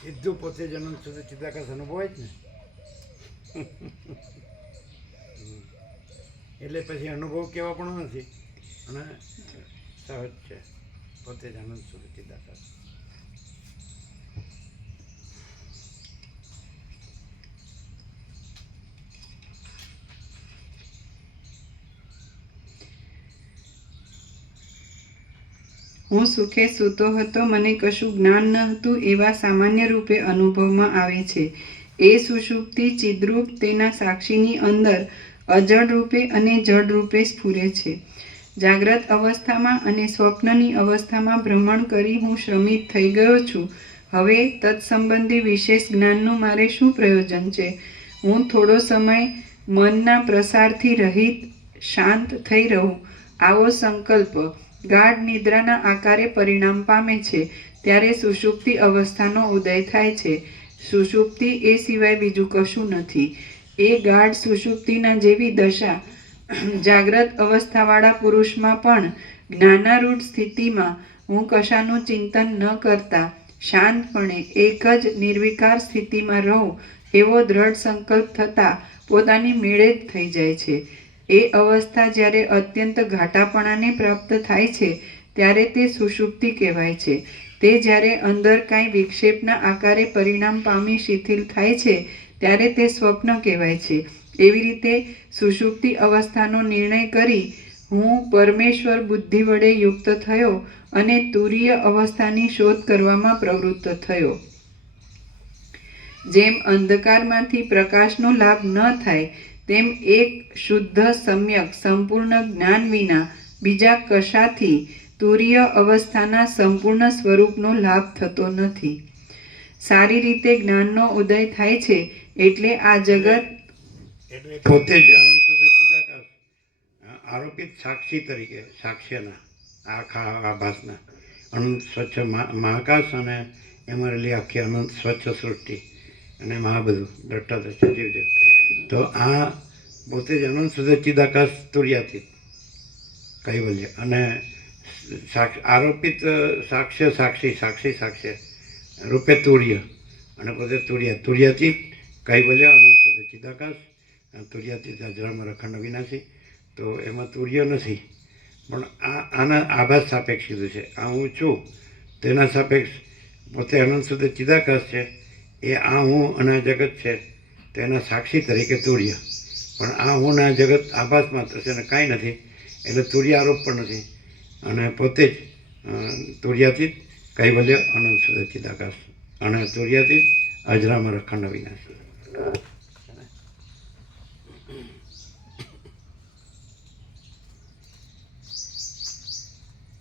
સીધું પોતે જ અનંત સુધી ચિદાકાશ અનુભવાય જ ને. એટલે પછી અનુભવ કેવા પણ નથી અને સહજ છે, પોતે જ અનંત સુધી ચિદાકાશ. હું સુખે સૂતો હતો, મને કશું જ્ઞાન ન હતું એવા સામાન્ય રૂપે અનુભવમાં આવે છે. એ સુષુપ્તિ ચિદ્રૂપ તેના સાક્ષીની અંદર અજળ રૂપે અને જડ રૂપે સ્ફુરે છે. જાગ્રત અવસ્થામાં અને સ્વપ્નની અવસ્થામાં ભ્રમણ કરી હું શ્રમિત થઈ ગયો છું. હવે તત્સંબંધી વિશેષ જ્ઞાનનું મારે શું પ્રયોજન છે? હું થોડો સમય મનના પ્રસારથી રહિત શાંત થઈ રહું, આવો સંકલ્પ ગાઢ નિદ્રાના આકારે પરિણામ પામે છે. ત્યારે સુષુપ્તિ અવસ્થાનો ઉદય થાય છે. સુષુપ્તિ એ સિવાય બીજું કશું નથી. એ ગાઢ સુષુપ્તિના જેવી દશા જાગ્રત અવસ્થાવાળા પુરુષમાં પણ જ્ઞાનારૂઢ સ્થિતિમાં હું કશાનું ચિંતન ન કરતા શાંતપણે એક જ નિર્વિકાર સ્થિતિમાં રહું એવો દ્રઢ સંકલ્પ થતાં પોતાની મેળે જ થઈ જાય છે. એ અવસ્થા જ્યારે અત્યંત ઘાટાપણાને પ્રાપ્ત થાય છે ત્યારે તે સુષુપ્તિ કહેવાય છે. તે જ્યારે અંદર કાંઈ વિક્ષેપના આકારે પરિણામ પામી શિથિલ થાય છે ત્યારે તે સ્વપ્ન કહેવાય છે. એવી રીતે સુષુપ્તિ અવસ્થાનો નિર્ણય કરી હું પરમેશ્વર બુદ્ધિ વડે યુક્ત થયો અને તુરીય અવસ્થાની શોધ કરવામાં પ્રવૃત્ત થયો. જેમ અંધકારમાંથી પ્રકાશનો લાભ ન થાય તેમ એક શુદ્ધ સમ્યક સંપૂર્ણ જ્ઞાન વિના બીજા કશાથી તુરીય અવસ્થાના સંપૂર્ણ સ્વરૂપનો લાભ થતો નથી. સારી રીતે જ્ઞાનનો ઉદય થાય છે એટલે આ જગત પોતે જ અનંત સુધી ચિદાકાશ આરોપિત સાક્ષી તરીકે સાક્ષ્યના આખા આભાસના અનંત સ્વચ્છ મહાકાશ અને એમાં રહેલી આખી અનંત સ્વચ્છ સૃષ્ટિ અને મહા બધું દ્રષ્ટા દ્રષ્ટા જીવ છે. તો આ પોતે જ અનંત સુધી ચિદાકાશ તુર્યાતીત કૈવલ્ય અને આરોપિત સાક્ષ્ય સાક્ષી સાક્ષી સાક્ષ્ય રૂપે તુર્ય અને પોતે તુર્યાતીત કૈવલ્ય અનંત સુધી ચિદાકાશ તુર્યાતીત અજરામર અખંડ વિનાશી. તો એમાં તુર્ય નથી પણ આના આભાસ સાપેક્ષ કીધું છે. આ હું છું તેના સાપેક્ષ પોતે અનંત સુધી ચિદાકાશ છે. એ આ હું અને આ જગત છે તેના સાક્ષી તરીકે તુર્ય. પણ આ હું ને આ જગત આભાસ માત્ર છે અને કાંઈ નથી એટલે તુર્ય આરોપ પણ નથી અને પોતે જ તુર્યાતીત કૈવલ્ય અનંત સુધી ચિદાકાશ અને તુર્યાતીત અજરામર અખંડ વિનાશી.